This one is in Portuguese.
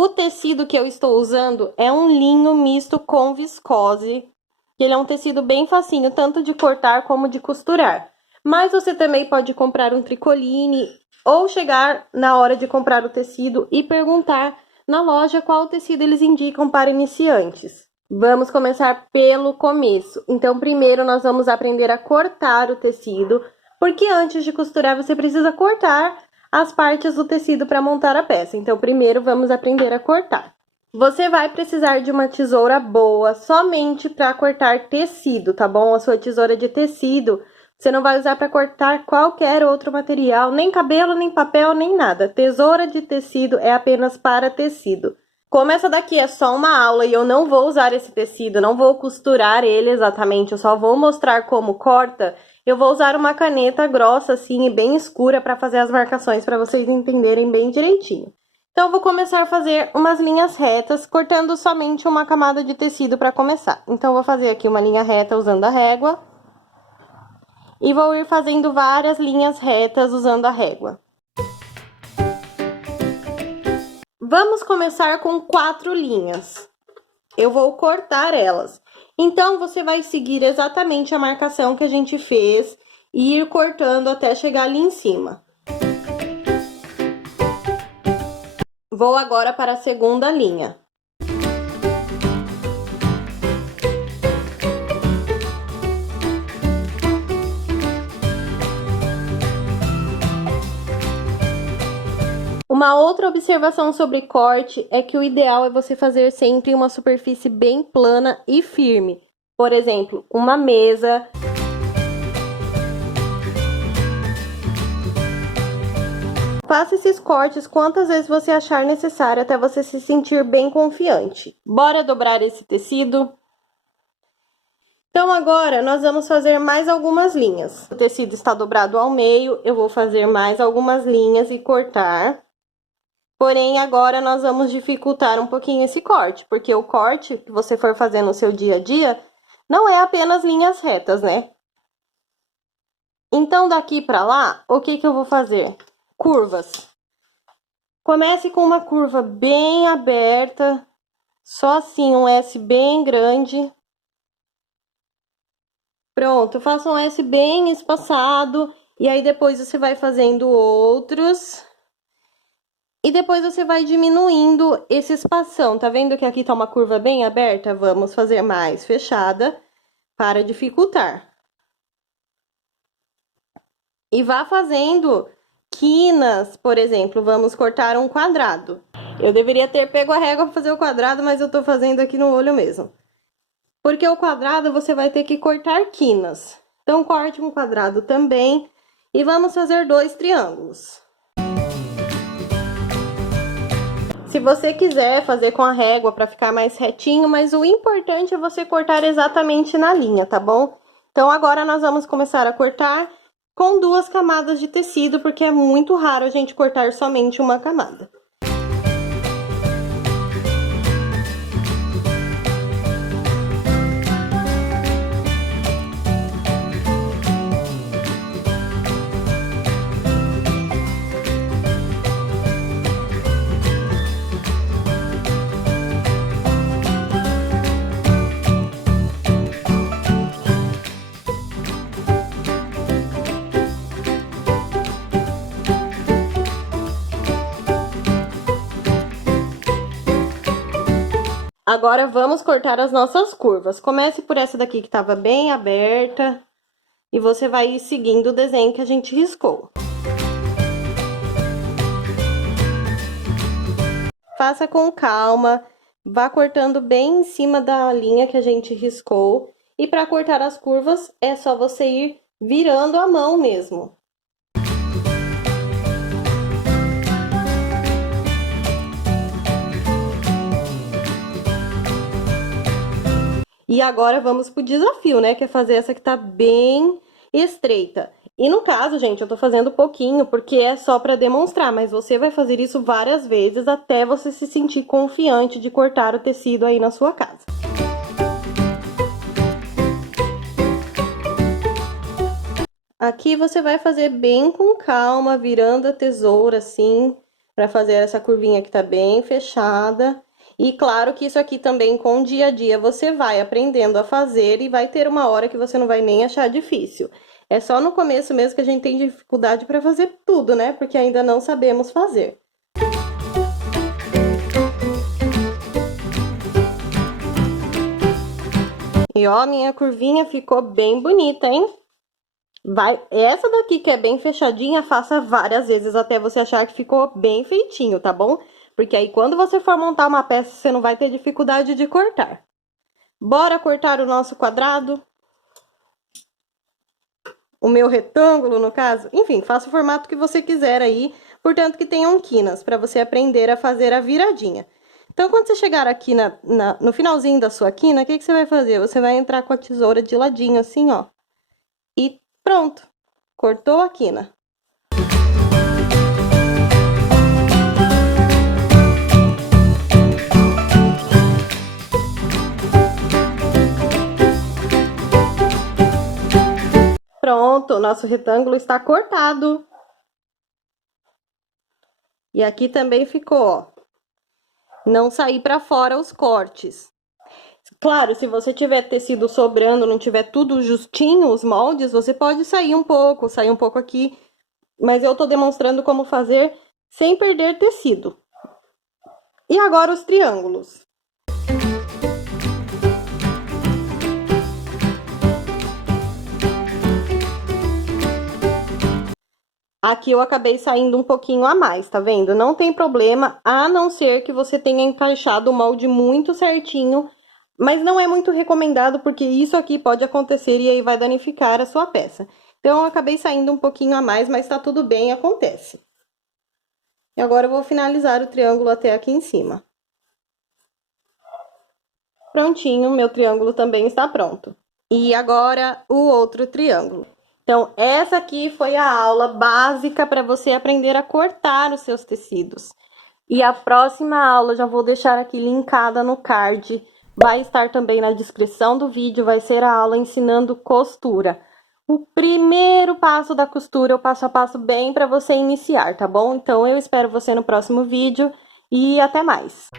O tecido que eu estou usando é um linho misto com viscose. Ele é um tecido bem facinho, tanto de cortar como de costurar. Mas você também pode comprar um tricoline ou chegar na hora de comprar o tecido e perguntar na loja qual tecido eles indicam para iniciantes. Vamos começar pelo começo. Então, primeiro nós vamos aprender a cortar o tecido, porque antes de costurar você precisa cortar as partes do tecido para montar a peça. Então, primeiro vamos aprender a cortar. Você vai precisar de uma tesoura boa somente para cortar tecido, tá bom? A sua tesoura de tecido, você não vai usar para cortar qualquer outro material, nem cabelo, nem papel, nem nada. Tesoura de tecido é apenas para tecido. Como essa daqui é só uma aula e eu não vou usar esse tecido, não vou costurar ele exatamente, eu só vou mostrar como corta, eu vou usar uma caneta grossa assim e bem escura para fazer as marcações para vocês entenderem bem direitinho. Então, eu vou começar a fazer umas linhas retas, cortando somente uma camada de tecido para começar. Então, eu vou fazer aqui uma linha reta usando a régua. E vou ir fazendo várias linhas retas usando a régua. Vamos começar com 4 linhas. Eu vou cortar elas. Então, você vai seguir exatamente a marcação que a gente fez e ir cortando até chegar ali em cima. Vou agora para a segunda linha. Uma outra observação sobre corte é que o ideal é você fazer sempre uma superfície bem plana e firme. Por exemplo, uma mesa. Faça esses cortes quantas vezes você achar necessário até você se sentir bem confiante. Bora dobrar esse tecido? Então, agora, nós vamos fazer mais algumas linhas. O tecido está dobrado ao meio, eu vou fazer mais algumas linhas e cortar. Porém, agora nós vamos dificultar um pouquinho esse corte, porque o corte que você for fazer no seu dia a dia não é apenas linhas retas, né? Então, daqui pra lá, o que eu vou fazer? Curvas. Comece com uma curva bem aberta, só assim, um S bem grande. Pronto, faça um S bem espaçado, e aí depois você vai fazendo outros. E depois você vai diminuindo esse espação, tá vendo que aqui tá uma curva bem aberta? Vamos fazer mais fechada para dificultar. E vá fazendo quinas, por exemplo, vamos cortar um quadrado. Eu deveria ter pego a régua para fazer o quadrado, mas eu tô fazendo aqui no olho mesmo. Porque o quadrado você vai ter que cortar quinas. Então, corte um quadrado também e vamos fazer 2 triângulos. Se você quiser fazer com a régua para ficar mais retinho, mas o importante é você cortar exatamente na linha, tá bom? Então, agora nós vamos começar a cortar com 2 camadas de tecido, porque é muito raro a gente cortar somente uma camada. Agora, vamos cortar as nossas curvas. Comece por essa daqui que estava bem aberta. E você vai ir seguindo o desenho que a gente riscou. Faça com calma. Vá cortando bem em cima da linha que a gente riscou. E para cortar as curvas, é só você ir virando a mão mesmo. E agora vamos pro desafio, né? Que é fazer essa que tá bem estreita. E no caso, gente, eu tô fazendo pouquinho porque é só pra demonstrar, mas você vai fazer isso várias vezes até você se sentir confiante de cortar o tecido aí na sua casa. Aqui você vai fazer bem com calma, virando a tesoura assim. para fazer essa curvinha que tá bem fechada. E claro que isso aqui também com o dia a dia você vai aprendendo a fazer e vai ter uma hora que você não vai nem achar difícil. É só no começo mesmo que a gente tem dificuldade para fazer tudo, né? Porque ainda não sabemos fazer. E ó, minha curvinha ficou bem bonita, hein? Essa daqui que é bem fechadinha, faça várias vezes até você achar que ficou bem feitinho, tá bom? Porque aí quando você for montar uma peça, você não vai ter dificuldade de cortar. Bora cortar o nosso quadrado? O meu retângulo, no caso? Enfim, faça o formato que você quiser aí, portanto que tenham quinas, para você aprender a fazer a viradinha. Então, quando você chegar aqui no finalzinho da sua quina, o que você vai fazer? Você vai entrar com a tesoura de ladinho, assim, ó. E pronto! Cortou a quina. Pronto, nosso retângulo está cortado. E aqui também ficou, ó. Não sair para fora os cortes. Claro, se você tiver tecido sobrando, não tiver tudo justinho, os moldes, você pode sair um pouco aqui. Mas eu tô demonstrando como fazer sem perder tecido. E agora os triângulos. Aqui eu acabei saindo um pouquinho a mais, tá vendo? Não tem problema, a não ser que você tenha encaixado o molde muito certinho, mas não é muito recomendado, porque isso aqui pode acontecer e aí vai danificar a sua peça. Então, eu acabei saindo um pouquinho a mais, mas tá tudo bem, acontece. E agora eu vou finalizar o triângulo até aqui em cima. Prontinho, meu triângulo também está pronto. E agora, o outro triângulo. Então, essa aqui foi a aula básica para você aprender a cortar os seus tecidos. E a próxima aula, já vou deixar aqui linkada no card, vai estar também na descrição do vídeo, vai ser a aula ensinando costura. O primeiro passo da costura, o passo a passo bem para você iniciar, tá bom? Então, eu espero você no próximo vídeo e até mais!